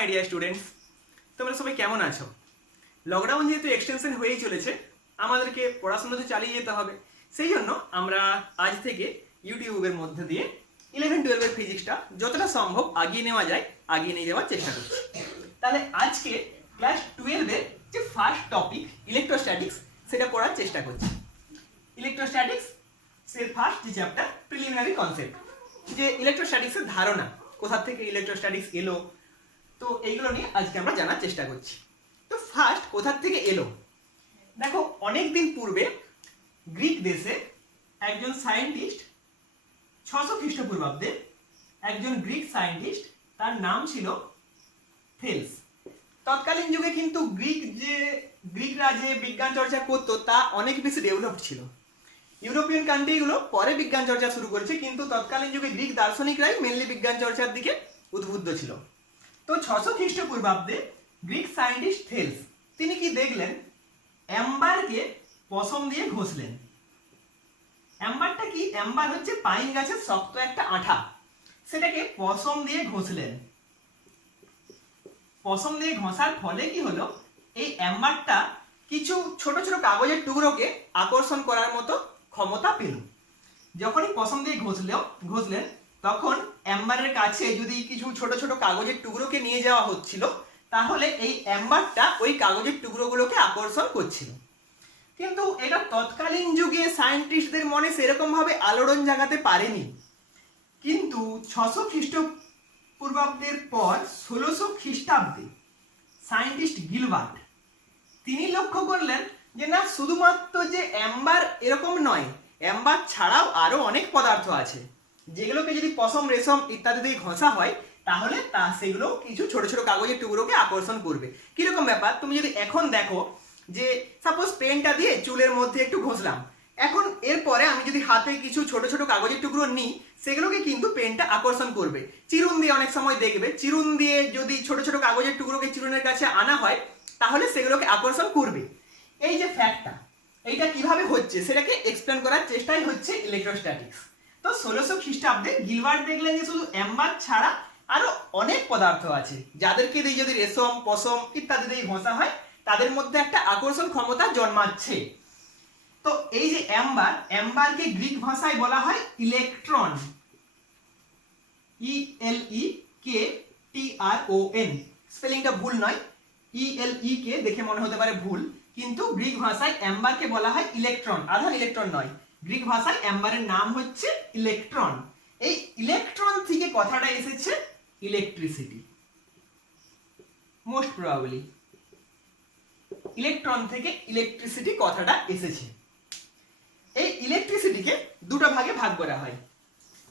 My dear students, তোমরা সবাই কেমন আছো? লকডাউন যেহেতু এক্সটেনশন হয়েই চলেছে, আমাদেরকে পড়াশোনা তো চালিয়ে যেতে হবে। সেই জন্য আমরা আজ থেকে ইউটিউবের মধ্যে দিয়ে 11-12 ফিজিক্সটা যতটা সম্ভব আগিয়ে নেওয়া যায় আগিয়ে নিয়ে যাওয়ার চেষ্টা করছি। তাহলে আজকে ক্লাস 12-এর যে ফার্স্ট টপিক ইলেকট্রোস্ট্যাটিক্স সেটা পড়ার চেষ্টা করছি। ইলেকট্রোস্ট্যাটিক্স এর ফার্স্ট যে চ্যাপ্টার প্রিলিমিনারি কনসেপ্ট, যে ইলেকট্রোস্ট্যাটিক্সের ধারণা, কোথা থেকে ইলেকট্রোস্ট্যাটিক্স এলো, তো এইগুলো নিয়ে আজকে আমরা জানার চেষ্টা করছি। তো ফার্স্ট কোথা থেকে এলো, দেখো অনেক দিন পূর্বে গ্রিক দেশে একজন সায়েন্টিস্ট 600 খ্রিস্টপূর্বাব্দে একজন গ্রিক সায়েন্টিস্ট, তার নাম ছিল থেলস। তৎকালীন যুগে কিন্তু গ্রিকরা যে বিজ্ঞান চর্চা করতো তা অনেক বেশি ডেভেলপড ছিল। ইউরোপিয়ান কান্ট্রিগুলো পরে বিজ্ঞান চর্চা শুরু করেছে, কিন্তু তৎকালীন যুগে গ্রিক দার্শনিকরাই মেনলি বিজ্ঞান চর্চার দিকে উদ্বুদ্ধ ছিল। তো 600 খ্রিস্টপূর্বাব্দে গ্রিক সায়েন্টিস্ট থেলস তিনি কি দেখলেন, অ্যাম্বারকে পশম দিয়ে ঘষলেন। অ্যাম্বারটা কি? অ্যাম্বার হচ্ছে পাইন গাছের শক্ত একটা আঠা, সেটাকে পশম দিয়ে ঘষলেন। পশম দিয়ে ঘষার ফলে কি হলো, এই অ্যাম্বারটা কিছু ছোট ছোট কাগজের টুকরোকে আকর্ষণ করার মতো ক্ষমতা পেল। যখনই পশম দিয়ে ঘষলেন তখন অ্যাম্বারের কাছে যদি কিছু ছোট ছোট কাগজের টুকরোকে নিয়ে যাওয়া হচ্ছিল, তাহলে এই অ্যাম্বারটা ওই কাগজের টুকরোগুলোকে আকর্ষণ করছিল। কিন্তু এটা তৎকালীন যুগে সায়েন্টিস্টদের মনে সেরকম ভাবে আলোড়ন জাগাতে পারেনি। কিন্তু 600 খ্রিস্টপূর্বাব্দের পর 1600 খ্রিস্টাব্দে সায়েন্টিস্ট গিলবার্ট তিনি লক্ষ্য করলেন যে না, শুধুমাত্র যে অ্যাম্বার এরকম নয়, অ্যাম্বার ছাড়াও আরো অনেক পদার্থ আছে যেগুলোকে যদি পশম, রেশম ইত্যাদি দিয়ে ঘষা হয় তাহলে সেগুলো কিছু ছোট ছোট কাগজের টুকরোকে আকর্ষণ করবে। কিরকম ব্যাপার, তুমি যদি এখন দেখো যে সাপোজ পেনটা দিয়ে চুলের মধ্যে একটু ঘষলাম, এখন এরপরে আমি যদি হাতে কিছু ছোট ছোট কাগজের টুকরো নিই, সেগুলোকে কিন্তু পেনটা আকর্ষণ করবে। চিরুন দিয়ে অনেক সময় দেখবে, চিরুন দিয়ে যদি ছোট ছোট কাগজের টুকরোকে চিরুনের কাছে আনা হয় তাহলে সেগুলোকে আকর্ষণ করবে। এই যে ফ্যাক্টটা, এইটা কিভাবে হচ্ছে সেটাকে এক্সপ্লেন করার চেষ্টাই হচ্ছে ইলেকট্রোস্ট্যাটিক্স। তো 1600 খ্রিস্টাব্দে গিলবার্ট দেখলেন যে শুধু অ্যাম্বার ছাড়া আরো অনেক পদার্থ আছে যাদেরকে দিয়ে যদি রেশম, পশম ইত্যাদি দিয়ে ঘষা হয় তাদের মধ্যে একটা আকর্ষণ ক্ষমতা জন্মাচ্ছে। তো এই যে অ্যাম্বারকে গ্রিক ভাষায় বলা হয় ইলেকট্রন, ELEKTRON। স্পেলিংটা ভুল নয়, ELEK দেখে মনে হতে পারে ভুল, কিন্তু গ্রিক ভাষায় অ্যাম্বারকে বলা হয় ইলেকট্রন, আধান ইলেকট্রন নয়। গ্রিক ভাষায় অ্যাম্বারের নাম হচ্ছে ইলেকট্রন। এই ইলেকট্রন থেকে কথাটা এসেছে ইলেকট্রিসিটি, মোস্ট প্রবাবলি ইলেকট্রন থেকে ইলেকট্রিসিটি কথাটা এসেছে। এই ইলেকট্রিসিটিকে দুটো ভাগে ভাগ করা হয়,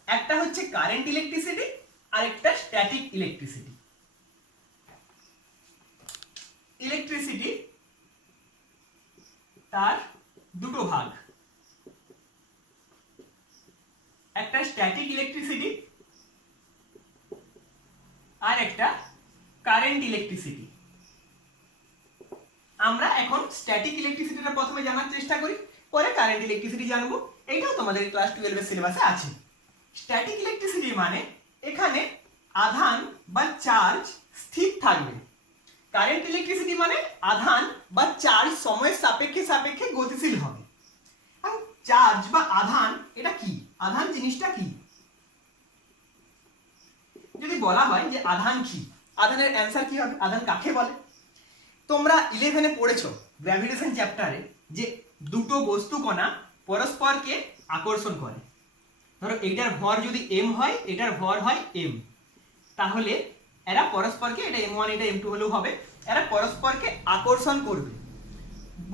একটা হচ্ছে কারেন্ট ইলেকট্রিসিটি আর একটা স্ট্যাটিক ইলেকট্রিসিটি। ইলেকট্রিসিটি তার দুটো ভাগ, একটা স্ট্যাটিক ইলেকট্রিসিটি আর একটা কারেন্ট ইলেকট্রিসিটি। আমরা এখন স্ট্যাটিক ইলেকট্রিসিটিটা প্রথমে জানার চেষ্টা করি, পরে কারেন্ট ইলেকট্রিসিটি জানবো। এইটাও তোমাদের ক্লাস 12 এর সিলেবাসে আছে। স্ট্যাটিক ইলেকট্রিসিটি মানে এখানে আধান বা চার্জ স্থির থাকবে। কারেন্ট ইলেকট্রিসিটি মানে আধান বা চার্জ সময়ের সাপেক্ষে গতিশীল হবে। আর চার্জ বা আধান এটা কি? আধান জিনিসটা কি? যদি বলা হয় যে আধান কি, আধানের অ্যান্সার কি হবে? আধান কাকে বলে? তোমরা 11-এ পড়েছো গ্র্যাভিটেশন চ্যাপ্টারে যে দুটো বস্তু কণা পরস্পরকে আকর্ষণ করে। ধরো এইটার ভর যদি m হয়, এটার ভর হয় m, তাহলে এরা পরস্পরকে, এটা m1 এটা m2 হলেও হবে, এরা পরস্পরকে আকর্ষণ করবে।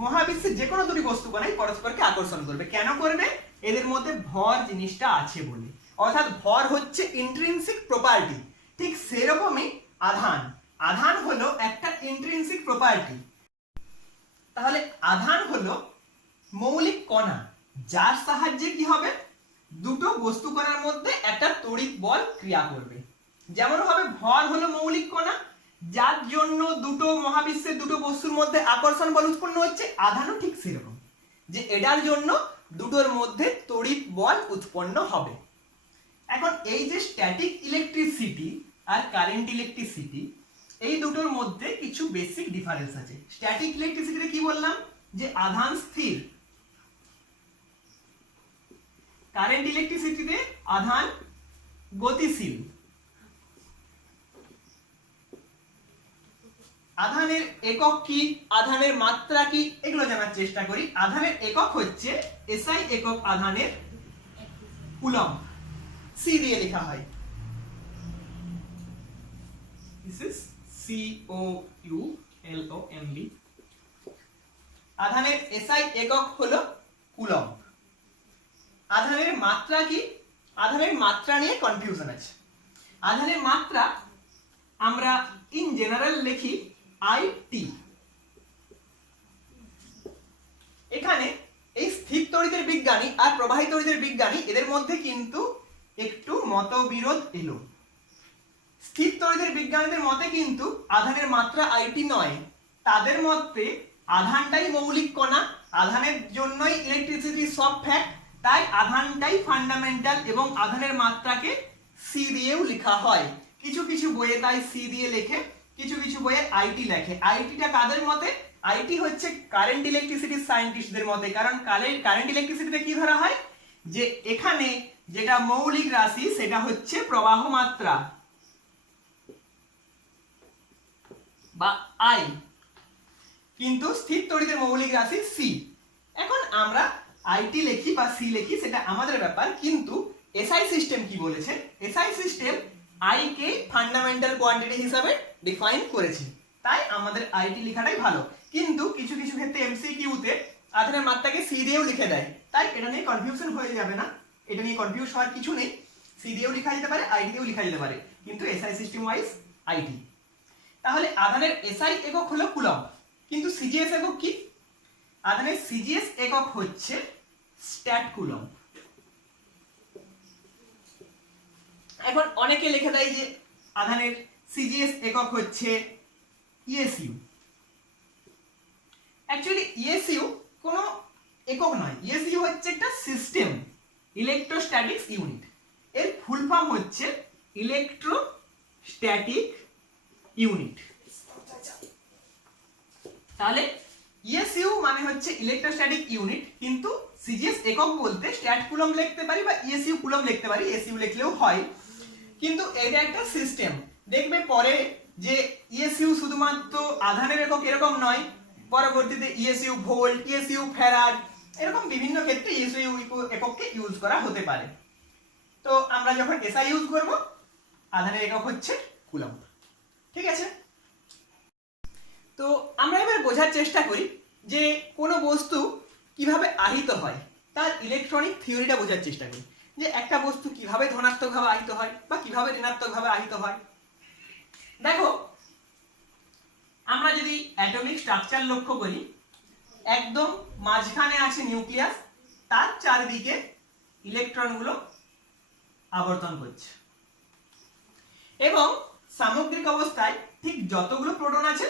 মহাবিশ্বের যে কোনো দুটি বস্তু কণাই পরস্পরকে আকর্ষণ করবে। কেন করবে? এদের মধ্যে ভর জিনিসটা আছে বলে, অর্থাৎ ভর হচ্ছে ইন্ট্রিনসিক প্রপার্টি। ঠিক সেরকমই আধান, আধান হলো একটা ইন্ট্রিনসিক প্রপার্টি। তাহলে আধান হলো মৌলিক কণা, যার সাহায্যে কি হবে, দুটো বস্তু কণার মধ্যে একটা তড়িৎ বল ক্রিয়া করবে। যেমন ভাবে ভর হলো মৌলিক কণা, যার জন্য দুটো মহাবিশ্বের দুটো বস্তুর মধ্যে আকর্ষণ বল উৎপন্ন হচ্ছে, আধানও ঠিক সেরকম, যে এটার জন্য দুটোর মধ্যে তড়িৎ বল উৎপন্ন হবে। এখন এই যে স্ট্যাটিক ইলেকট্রিসিটি আর কারেন্ট ইলেকট্রিসিটি, এই দুটোর মধ্যে কিছু বেসিক ডিফারেন্স আছে। স্ট্যাটিক ইলেকট্রিসিটিতে কি বললাম, যে আধান স্থির। কারেন্ট ইলেকট্রিসিটিতে আধান গতিশীল। আধানের একক কি, আধানের মাত্রা কি, এগুলো জানার চেষ্টা করি। আধানের একক হচ্ছে এসআই একক আধানের কুলম্ব, সি দিয়ে লেখা হয়। This is COULOMB। আধানের এসআই একক হলো কুলম্ব। আধানের মাত্রা কি, আধানের মাত্রা নিয়ে কনফিউশন আছে। আধানের মাত্রা আমরা ইন জেনারেল লিখি IT। এখানে এই স্থির তড়িতের বিজ্ঞানী আর প্রবাহী তড়িতের বিজ্ঞানী এদের মধ্যে কিন্তু একটু মতবিরোধ এলো। স্থির তড়িতের বিজ্ঞানীদের মতে কিন্তু আধানের মাত্রা IT নয়, তাদের মতে আধানটাই মৌলিক কণা, আধানের জন্যই ইলেকট্রিসিটি সব ফ্যাক্ট, তাই আধানটাই ফান্ডামেন্টাল এবং আধানের মাত্রাকে সি দিয়েও লেখা হয়। কিছু কিছু বইয়ে তাই সি দিয়ে লেখে, কিছু কিছু বইয়ে IT লেখে। আইটিটা কাদের মতে, আইটি হচ্ছে কারেন্ট ইলেকট্রিসিটি সায়েন্টিস্টদের মতে। কারণ কারেন্ট ইলেকট্রিসিটিতে কি ধরা হয়, যে এখানে যেটা মৌলিক রাশি সেটা হচ্ছে প্রবাহ মাত্রা বা আই, কিন্তু স্থির তড়িতের মৌলিক রাশি সি। এখন আমরা আইটি লিখি বা সি লিখি সেটা আমাদের ব্যাপার, কিন্তু এসআই সিস্টেম কি বলেছে, SI system I K fundamental quantity হিসাবে ডিফাইন করেছে, তাই আমাদের আইটি লেখাটাই ভালো। কিন্তু কিছু কিছু ক্ষেত্রে এমসিকিউতে আধানের মাত্রাকে সি দিয়েও লিখে দেয়, তাই এটা নিয়ে কনফিউশন হয়ে যাবে না, এটা নিয়ে কনফিউজ হওয়ার কিছু নেই। সি দিয়েও লেখা যেতে পারে, আইটি দিয়েও লেখা যেতে পারে, কিন্তু এসআই সিস্টেম ওয়াইজ আইটি। তাহলে আধানের এসআই একক হলো কুলম্ব, কিন্তু সিজিএস একক কি, আধানের সিজিএস একক হচ্ছে স্ট্যাট কুলম্ব। এখন অনেকে লিখে দেয় যে আধানের সিজিএস একক হচ্ছে ইএসইউ। অ্যাকচুয়ালি ইএসইউ কোনো একক নয়, ইএসইউ হচ্ছে একটা সিস্টেম, ইলেকট্রোস্ট্যাটিক্স ইউনিট। এর ফুল ফর্ম হচ্ছে ইলেকট্রোস্ট্যাটিক ইউনিট। তাহলে ইএসইউ মানে হচ্ছে ইলেকট্রোস্ট্যাটিক ইউনিট, কিন্তু সিজিএস একক বলতে স্ট্যাট কুলম্ব লিখতে পারি বা ইএসইউ কুলম্ব লিখতে পারি, এসইউ লিখলেও হয়, কিন্তু এটা একটা সিস্টেম। দেখবে পরে যে ইএসইউ শুধুমাত্র আধানের একক এরকম নয়, পরবর্তীতে ইএসইউ ভোল্ট, ইএসইউ ফ্যারাড, এরকম বিভিন্ন ক্ষেত্রে ইএসইউ একককে ইউজ করা হতে পারে। তো আমরা যখন এসআই ইউজ করব, আধানের একক হচ্ছে কুলম্ব। ঠিক আছে, তো আমরা এবার বোঝার চেষ্টা করি যে কোনো বস্তু কিভাবে আহিত হয়, তার ইলেকট্রনিক থিওরিটা বোঝার চেষ্টা করি, যে একটা বস্তু কিভাবে ধনাত্মকভাবে আহিত হয় বা কিভাবে ঋণাত্মকভাবে আহিত হয়। দেখো, আমরা যদি অ্যাটমিক স্ট্রাকচার লক্ষ্য করি, একদম মাঝখানে আছে নিউক্লিয়াস, তার চারদিকে ইলেকট্রনগুলো আবর্তন করছে, এবং সামগ্রিক অবস্থায় ঠিক যতগুলো প্রোটন আছে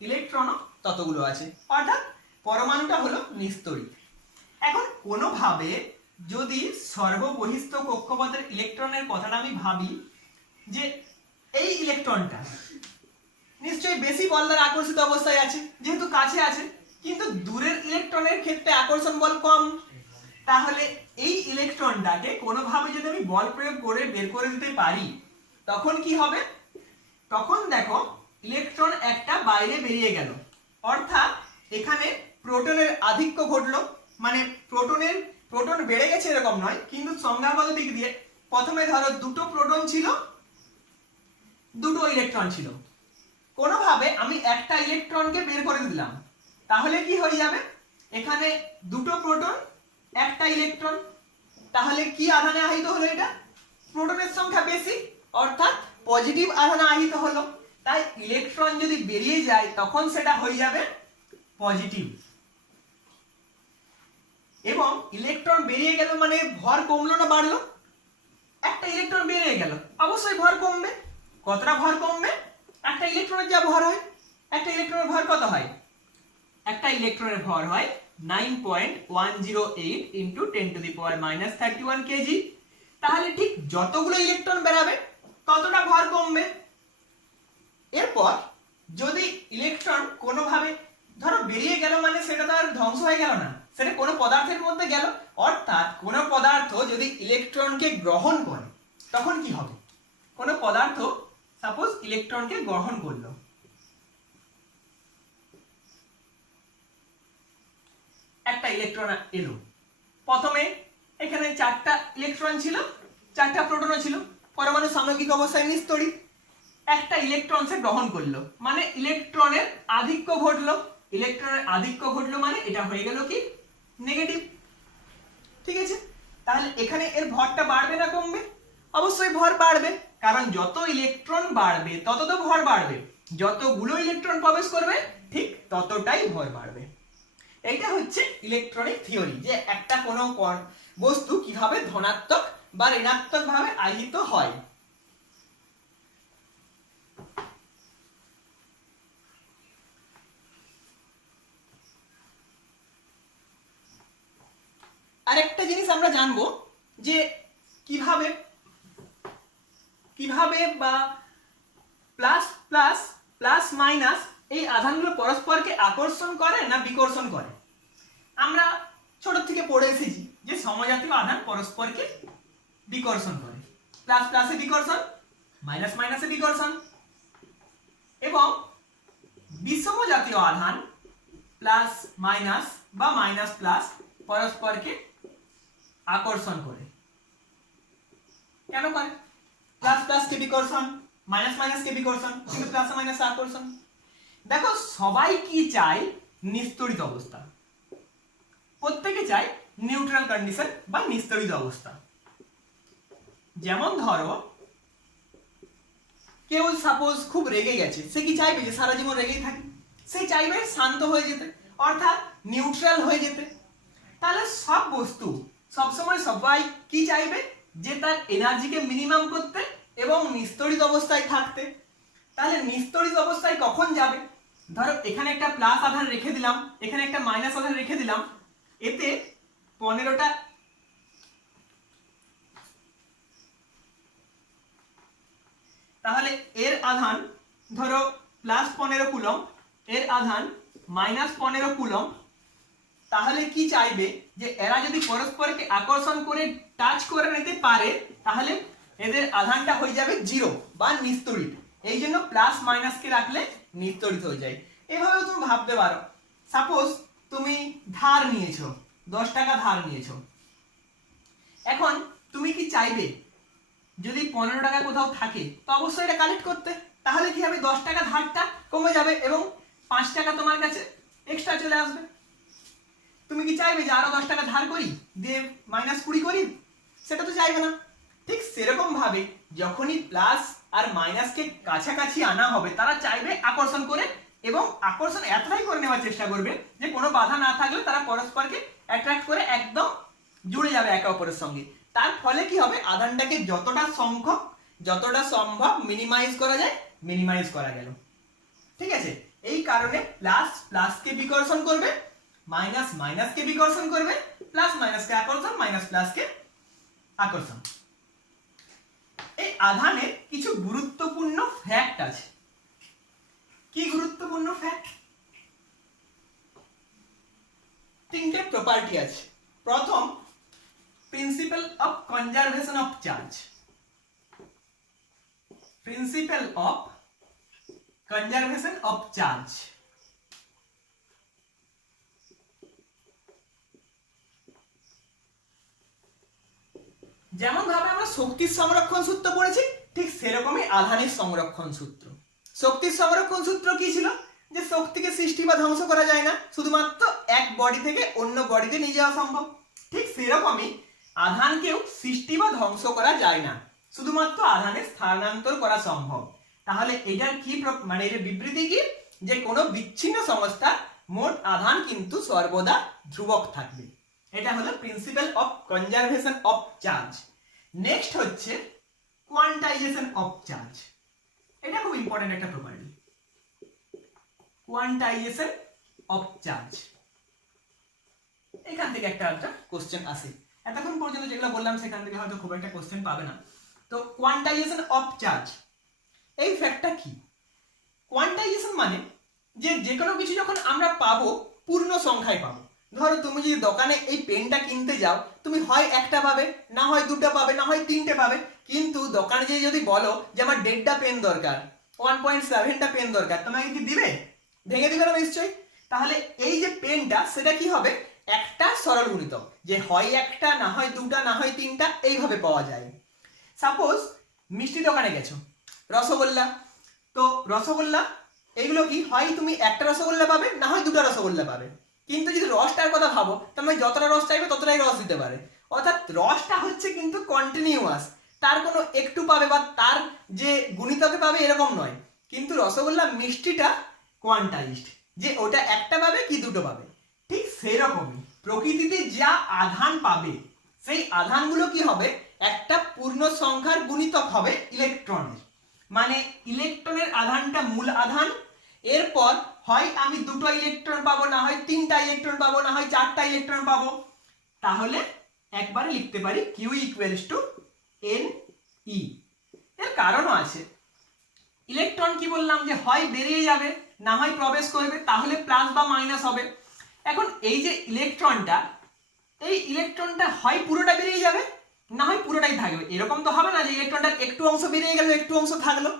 ইলেকট্রনও ততগুলো আছে, অর্থাৎ পরমাণুটা হলো নিস্তড়িত। এখন কোনোভাবে যদি সর্ববহিস্থ কক্ষপথের ইলেকট্রনের কথাটা আমি ভাবি, যে এই ইলেকট্রনটা নিশ্চয়ই বেশি বল দ্বারা আকর্ষিত অবস্থায় আছে যেহেতু কাছে আছে, কিন্তু দূরের ইলেকট্রনের ক্ষেত্রে আকর্ষণ বল কম, তাহলে এই ইলেকট্রনটাকে কোনোভাবে যদি আমি বল প্রয়োগ করে বের করে দিতে পারি, তখন কি হবে, তখন দেখো ইলেকট্রন একটা বাইরে বেরিয়ে গেল, অর্থাৎ এখানে প্রোটনের আধিক্য ঘটলো। মানে প্রোটন বেড়ে গেছে এরকম নয়, কিন্তু সংখ্যাগত দিক দিয়ে প্রথমে ধরো দুটো প্রোটন ছিল, দুটো ইলেকট্রন ছিল, কোনোভাবে আমি একটা ইলেকট্রনকে বের করে দিলাম, তাহলে কি হয়ে যাবে, এখানে দুটো প্রোটন একটা ইলেকট্রন, তাহলে কি আধানে আহিত হলো, এটা প্রোটনের সংখ্যা বেশি, অর্থাৎ পজিটিভ আধানে আহিত হলো। তাই ইলেকট্রন যদি বেরিয়ে যায় তখন সেটা হয়ে যাবে পজিটিভ, এবং ইলেকট্রন বেরিয়ে গেল মানে ভর কমলো না বাড়লো, একটা ইলেকট্রন বেরিয়ে গেল অবশ্যই ভর কমবে, কতটা ভর কমবে, একটা ইলেকট্রনের যা ভর হয়, একটা ইলেকট্রনের ভর কত হয়, একটা ইলেকট্রনের ভর হয় 9.108 ইনটু 10⁻³ কেজি। তাহলে ঠিক যতগুলো ইলেকট্রন বেরাবে ততটা ভর কমবে। এরপর যদি ইলেকট্রন কোনোভাবে ধরো বেরিয়ে গেল মানে সেটা তো আর ধ্বংস হয়ে গেল না, সেটা কোনো পদার্থের মধ্যে গেল, অর্থাৎ কোনো পদার্থ যদি ইলেকট্রনকে গ্রহণ করে তখন কি হবে? কোনো পদার্থ সাপোজ ইলেকট্রনকে গ্রহণ করলো, একটা ইলেকট্রন এলো, প্রথমে এখানে 4টা ইলেকট্রন ছিল, 4টা প্রোটনও ছিল, পরমাণু সামগ্রিক অবস্থায় নিস্তড়িত, একটা ইলেকট্রন সে গ্রহণ করলো মানে ইলেকট্রনের আধিক্য ঘটলো, ইলেকট্রনের আধিক্য ঘটলো মানে এটা হয়ে গেল কি নেগেটিভ। ঠিক আছে, তাহলে এখানে এর ভরটা বাড়বে না কমবে? অবশ্যই ভর বাড়বে, কারণ যত ইলেকট্রন বাড়বে তত তো ভর বাড়বে, যতগুলো ইলেকট্রন প্রবেশ করবে ঠিক ততটাই ভর বাড়বে। এইটা হচ্ছে ইলেকট্রনিক থিওরি, যে একটা কোনো বস্তু কিভাবে ধনাত্মক বা ঋণাত্মক ভাবে আহিত হয়। আরেকটা জিনিস আমরা জানবো যে কিভাবে বা প্লাস প্লাস প্লাস মাইনাস এই আধানগুলো পরস্পরকে আকর্ষণ করে না বিকর্ষণ করে। আমরা ছোট থেকে পড়ে এসেছি যে সমজাতীয় আধান পরস্পরকে বিকর্ষণ করে, প্লাস প্লাসে বিকর্ষণ, মাইনাস মাইনাসে বিকর্ষণ, এবং বিষম জাতীয় আধান প্লাস মাইনাস বা মাইনাস প্লাস পরস্পরকে আকর্ষণ করে। কেন করে? প্লাস প্লাস কে বিকর্ষণ, মাইনাস মাইনাস কে বিকর্ষণ, কিন্তু প্লাস মাইনাস আকর্ষণ। দেখো সবাই কি চায়? নিস্তড়িত অবস্থা, প্রত্যেকে চায় নিউট্রাল কন্ডিশন বা নিস্তড়িত অবস্থা। যেমন ধরো কেউ সাপোজ খুব রেগে গেছে, সে কি চাইবে যে সারা জীবন রেগেই থাকে? সে চাইবে শান্ত হয়ে যেতে, অর্থাৎ নিউট্রাল হয়ে যেতে। তাহলে সব বস্তু সবসময় সবাই কি চাইবে? যে তার এনার্জিকে মিনিমাম করতে এবং নিস্তড়িত অবস্থায় থাকতে। তাহলে নিস্তড়িত অবস্থায় কখন যাবে? ধরো এখানে একটা প্লাস আধান রেখে দিলাম, এখানে একটা মাইনাস আধান রেখে দিলাম, এতে 15টা তাহলে এর আধান ধরো প্লাস 15 কুলম, এর আধান মাইনাস 15 কুলম। তাহলে কি চাইবে? যে এরা যদি পরস্পরকে আকর্ষণ করে টাচ করে নিতে পারে তাহলে এদের আধানটা হয়ে যাবে 0 বা নিস্তড়িত। এই জন্য প্লাস মাইনাস কে রাখলে নিস্তড়িত হয়ে যায়। এভাবে তুমি ভাবতে পারো, সাপোজ তুমি ধার নিয়েছো, 10 টাকা ধার নিয়েছো, এখন তুমি কি চাইবে যদি 15 টাকা কোথাও থাকে তো অবশ্যই এটা কালেক্ট করতে? তাহলে কি হবে? 10 টাকা ধারটা কমে যাবে এবং 5 টাকা তোমার কাছে এক্সট্রা চলে আসবে। তুমি কি চাইবে যে আরো 10 টাকা ধার করি দিয়ে -20 করি? সেটা তো চাইবে না। ঠিক সেরকম ভাবে যখনই প্লাস আর মাইনাসকে কাছাকাছি আনা হবে তারা চাইবে আকর্ষণ করে, এবং আকর্ষণ এতটাই করে নেওয়ার চেষ্টা করবে যে কোনো বাধা না থাকলে তারা পরস্পরকে অ্যাট্রাক্ট করে একদম জুড়ে যাবে একে অপরের সঙ্গে। তার ফলে কি হবে? আধানটাকে যতটা সম্ভব মিনিমাইজ করা যায় মিনিমাইজ করা গেল। ঠিক আছে, এই কারণে প্লাস প্লাসকে বিকর্ষণ করবে, মাইনাস মাইনাসকে বিকর্ষণ করবে, প্লাস মাইনাসকে আকর্ষণ, মাইনাস প্লাসকে আকর্ষণ। এই আধানের কিছু গুরুত্বপূর্ণ ফ্যাক্ট আছে। কি গুরুত্বপূর্ণ ফ্যাক্ট? 3টে প্রপার্টি আছে। প্রথম, principal of conservation of charge. Principle of conservation of charge. যেমন ভাবে আমরা শক্তির সংরক্ষণ সূত্র পড়েছি, ঠিক সেরকমই আধানের সংরক্ষণ সূত্র। শক্তির সংরক্ষণ সূত্র কি ছিল? যে শক্তিকে সৃষ্টি বা ধ্বংস করা যায় না, শুধুমাত্র এক বডি থেকে অন্য বডিতে নিয়ে যাওয়া সম্ভব। ঠিক সেরকমই আধানকেও সৃষ্টি বা ধ্বংস করা যায় না, শুধুমাত্র আধানের স্থানান্তর করা সম্ভব। তাহলে এটার কি মানে এর বিবৃতি কি? যে কোনো বিচ্ছিন্ন সংস্থার মোট আধান কিন্তু সর্বদা ধ্রুবক থাকবে। এটা হলো principal of conservation of charge. Next হচ্ছে কোয়ান্টাইজেশন অফ চার্জ। এটা খুব ইম্পর্টেন্ট একটা প্রপার্টি, কোয়ান্টাইজেশন অফ চার্জ। এখান থেকে একটা কোশ্চেন আসে। এতক্ষণ পর্যন্ত যেগুলো বললাম সেখান থেকে হয়তো খুব একটা কোশ্চেন পাবে না। তো কোয়ান্টাইজেশন অফ চার্জ এই ফ্যাক্টটা কি? কোয়ান্টাইজেশন মানে যে কোনো কিছু যখন আমরা পাবো পূর্ণ সংখ্যায় পাবো। ধরো তুমি যদি দোকানে এই পেনটা কিনতে যাও, তুমি হয় একটা পাবে, না হয় দুটো পাবে, না হয় তিনটে পাবে। কিন্তু দোকানে যেয়ে যদি বলো যে আমার 1.5টা পেন দরকার, 1.7টা পেন দরকার, তোমাকে কি দিবে? ভেঙে দিবে না নিশ্চয়ই। তাহলে এই যে পেনটা সেটা কি হবে? একটা সরল গুণিতক, যে হয় একটা, না হয় দুটা, না হয় তিনটা, এইভাবে পাওয়া যায়। সাপোজ মিষ্টি দোকানে গেছো, রসগোল্লা, তো রসগোল্লা এইগুলো কি হয় তুমি একটা রসগোল্লা পাবে, না হয় দুটো রসগোল্লা পাবে। কিন্তু যদি রসটার কথা ভাবো, তাহলে যতটা রস চাইবে ততটাই রস দিতে পারে। অর্থাৎ রসটা হচ্ছে কিন্তু কন্টিনিউয়াস, তার কোনো একটু পাবে বা তার যে গুণিতকে পাবে এরকম নয়। কিন্তু রসগোল্লা মিষ্টিটা কোয়ান্টাইজড, যে ওটা একটা পাবে কি দুটো পাবে। ঠিক সেরকমই প্রকৃতিতে যা আধান পাবে সেই আধানগুলো কি হবে? একটা পূর্ণ সংখ্যার গুণিতক হবে ইলেকট্রনের। মানে ইলেকট্রনের আধানটা মূল আধান, এরপর হয় আমি দুটো ইলেকট্রন পাবো, না হয় তিনটা ইলেকট্রন পাবো, না হয় চারটা ইলেকট্রন পাবো। তাহলে একবারে লিখতে পারি Q ইকুয়ালস টু Ne। এর কারণও আছে। ইলেকট্রন কি বললাম যে হয় বেরিয়ে যাবে, না হয় প্রবেশ করবে, তাহলে প্লাস বা মাইনাস হবে। এখন এই যে ইলেকট্রনটা, এই ইলেকট্রনটা হয় পুরোটা বেরিয়ে যাবে, না হয় পুরোটাই থাকবে। এরকম তো হবে না যে ইলেকট্রনটার একটু অংশ বেরিয়ে গেল, একটু অংশ থাকলো।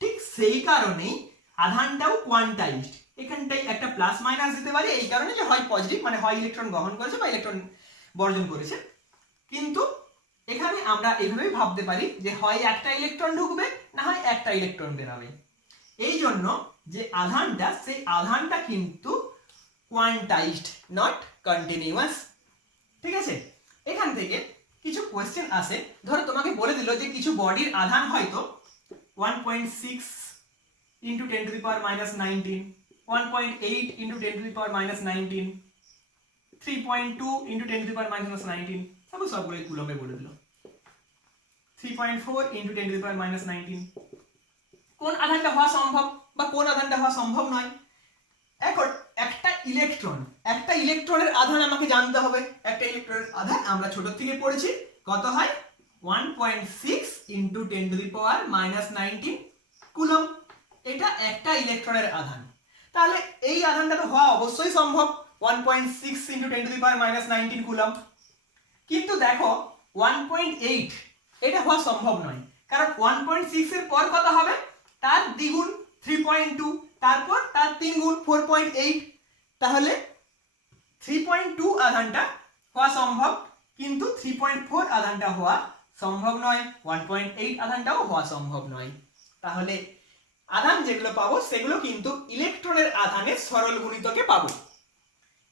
ঠিক সেই কারণেই আধানটাও কোয়ান্টাইজড। এখানটাই একটা প্লাস মাইনাস দিতে পারি, এই কারণে যে হয় পজিটিভ মানে হয় ইলেকট্রন গ্রহণ করেছে বা ইলেকট্রন বর্জন করেছে। কিন্তু এখানে আমরা এইভাবেই ভাবতে পারি যে হয় একটা ইলেকট্রন ঢুকবে, না হয় একটা ইলেকট্রন বেরাবে। এই জন্য যে আধানটা, সেই আধানটা কিন্তু কোয়ান্টাইজড, নট কন্টিনিউয়াস। ঠিক আছে? এখান থেকে কিছু কোয়েশ্চেন আসে। ধরো তোমাকে বলে দিল যে কিছু বডির আধান হয়তো 1.6 into 10 to the power minus 19, 1.8 into 10 to the power minus 19, 3.2 into 10 to the power minus 19, সবগুলো কুলম্বে বলে দিল। 3.4 into 10 to the power minus 19। কোন আধানটা হওয়া সম্ভব বা কোন আধানটা হওয়া সম্ভব নয়? এখন একটা ইলেকট্রনের আধান আমাকে জানতে হবে। একটা ইলেকট্রনের আধান আমরা ছোট থেকে পড়েছি, কত হয়? 1.6 into 10 to the power minus 19 coulomb. এটা একটা ইলেকট্রনের আধান। তাহলে এই আধানটা তো হওয়া অবশ্যই সম্ভব, 1.6 into 10 to the power minus 19 coulomb. কিন্তু দেখো 1.8 এটা হওয়া সম্ভব নয়, কারণ 1.6 এর পর কত হবে? তার দ্বিগুণ 3.2, তারপর তার 3 গুণ 4.8। তাহলে 3.2 আধানটা হওয়া সম্ভব, কিন্তু 3.4 আধানটা হওয়া সম্ভব নয়, 1.8 আধানটাও হওয়া সম্ভব নয়। তাহলে আধান যেগুলো পাবো সেগুলো কিন্তু ইলেকট্রনের আধানের সরল গুণিতকে পাবো।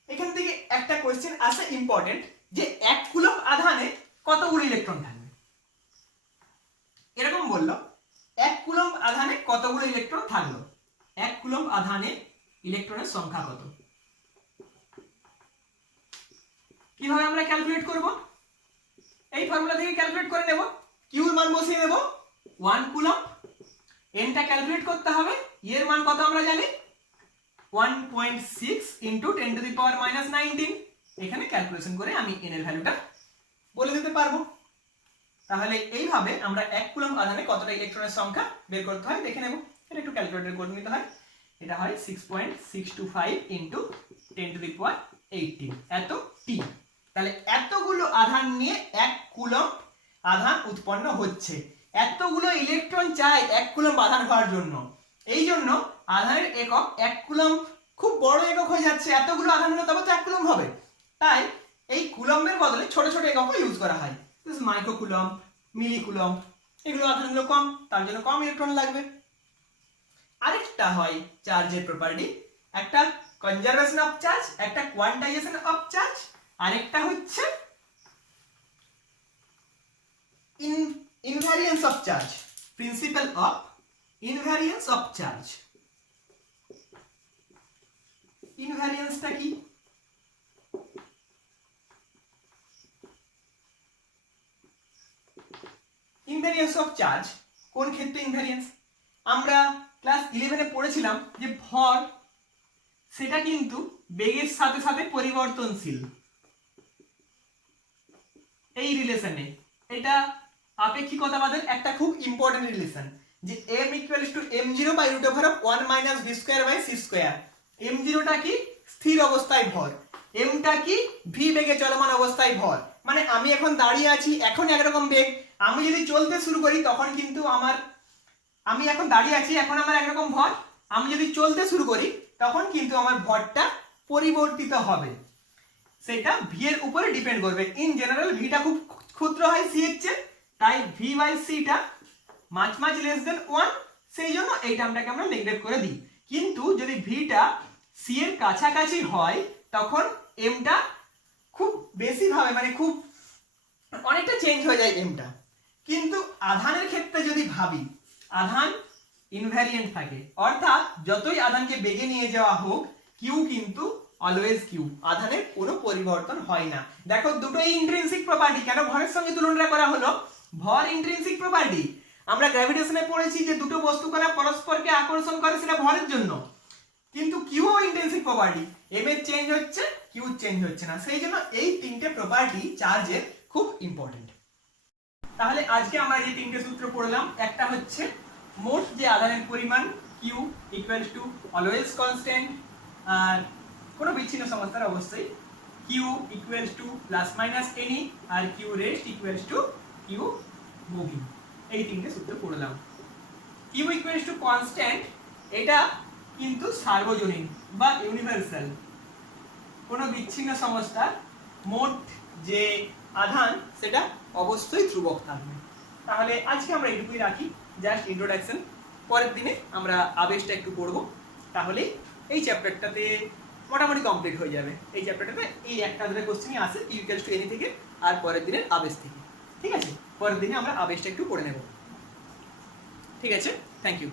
এখান থেকে একটা কোশ্চেন আসে ইম্পর্টেন্ট, যে 1 কুলম্ব আধানে কতগুলো ইলেকট্রন থাকবে? এরকম বললো 1 কুলম্ব আধানে কতগুলো ইলেকট্রন থাকলো? 1 কুলম্ব আধানে ইলেকট্রনের সংখ্যা কত? কিভাবে আমরা ক্যালকুলেট করব? এই ফর্মুলা থেকে ক্যালকুলেট করে নেব। কিউ এর মান বসিয়ে দেব 1 কুলম্ব, এনটা ক্যালকুলেট করতে হবে, এর মান কত আমরা জানি 1.6 into 10 to the power minus 19। এখানে ক্যালকুলেশন করে আমি এন এর ভ্যালুটা বলে দিতে পারবো। তাহলে এইভাবে আমরা 1 কুলম্ব আধানে কতটা ইলেকট্রনের সংখ্যা বের করতে হয় দেখে নেব। এটা একটু ক্যালকুলেটর করে নিতে হয়। এটা হয় 6.625 into 10 to the power 18 এত টি। তাহলে এতগুলো আধান নিয়ে 1 কুলম্ব আধান উৎপন্ন হচ্ছে। এতগুলো ইলেকট্রন চাই 1 কুলম্ব আধান হওয়ার জন্য। এই জন্য আধানের একক 1 কুলম্ব খুব বড় একক হয়ে যাচ্ছে। এতগুলো আধান হলে তবে তো 1 কুলম্ব হবে। তাই এই কুলম্বের বদলে ছোট ছোট এককও ইউজ করা হয়, মাইক্রো কুলম্ব, মিলি কুলম্ব। এগুলো আধানগুলো কম, তার জন্য কম ইলেকট্রন লাগবে। আরেকটা হয় চার্জের প্রপার্টি, একটা কনজারভেশন অফ চার্জ, একটা কোয়ান্টাইজেশন অফ চার্জ, আরেকটা হচ্ছে invariance of charge, principle of invariance of charge. ইনভ্যারিয়েন্সটা কি? ইনভ্যারিয়েন্স অফ চার্জ কোন ক্ষেত্রে ইনভ্যারিয়েন্স? আমরা ক্লাস 11 এ পড়েছিলাম যে ভর সেটা কিন্তু বেগের সাথে সাথে পরিবর্তনশীল। এই রিলেশনে এটা আপেক্ষিকতাবাদের একটা খুব ইম্পর্টেন্ট রিলেশন, যে m equals to m0 by root over of 1 minus v square by c square. m0টা কি স্থির অবস্থায় ভর, mটা কি v বেগে চলমান অবস্থায় ভর। মানে আমি এখন দাঁড়িয়ে আছি, এখন একরকম বেগ, আমি যদি চলতে শুরু করি তখন কিন্তু আমি এখন দাঁড়িয়ে আছি, এখন আমার একরকম ভর, আমি যদি চলতে শুরু করি তখন কিন্তু আমার ভরটা পরিবর্তিত হবে, সেটা v এর উপরে ডিপেন্ড করবে। ইন জেনারেল ভিটা খুব ক্ষুদ্র হয় c এর চেয়ে, তাই v বাই c টা মাচ মাচ লেস দেন 1, সেই জন্য এই টার্মটাকে আমরা নেগলেক্ট করে দিই। কিন্তু যদি ভিটা c এর কাছাকাছি হয় তখন m টা খুব বেশি ভাবে, মানে খুব অনেকটা চেঞ্জ হয়ে যায় m টা। কিন্তু আধানের ক্ষেত্রে যদি ভাবি, আধান ইনভ্যারিয়েন্ট থাকে, অর্থাৎ যতই আধানকে বেগে নিয়ে যাওয়া হোক কিউ কিন্তু অলওয়েজ কিউ, আধানের কোনো পরিবর্তন হয় না। দেখো দুটোই ইন্ট্রিনসিক প্রপার্টি, কেন ভরের সঙ্গে তুলনা করা হলো? ভর ইন্ট্রিনসিক প্রপার্টি। আমরা গ্র্যাভিটেশনে পড়েছি যে দুটো বস্তু কণা পরস্পরকে আকর্ষণ করে, সেটা ভরের জন্য। কিন্তু কিউ ও ইন্ট্রিনসিক প্রপার্টি, এম এর চেঞ্জ হচ্ছে, কিউ চেঞ্জ হচ্ছে না, সেই জন্য এই তিনটে প্রপার্টি চার্জের খুব ইম্পর্টেন্ট। তাহলে আজকে আমরা যে তিনটে সূত্র পড়লাম, একটা হচ্ছে মোট যে আধানের পরিমাণ Q equals to always constant, আর কোনো বিচ্ছিন্ন সংস্থার অবশ্যই Q equals to plus minus n e, আর Q rest equals to Q moving. এই তিনটে সূত্র পড়লাম। কিউ ইকুয়ালস টু কনস্ট্যান্ট, এটা কিন্তু সার্বজনীন বা ইউনিভার্সাল, কোনো বিচ্ছিন্ন সংস্থার মোট যে আধান সেটা অবশ্যই ধ্রুবক থাকবে। তাহলে আজকে আমরা এইটুকুই রাখি, জাস্ট ইন্ট্রোডাকশন। পরের দিনে আমরা আবেশটা একটু পড়বো, তাহলে এই চ্যাপ্টারটাতে মোটামুটি কমপ্লিট হয়ে যাবে। এই চ্যাপ্টারটাতে এই একটা ধরে কোশ্চেনই আসে কিউ ইকুয়ালস টু এনি থেকে, আর পরের দিনের আবেশ থেকে। ঠিক আছে, পরের দিনে আমরা আবেশটা একটু পড়ে নেব। ঠিক আছে, থ্যাংক ইউ।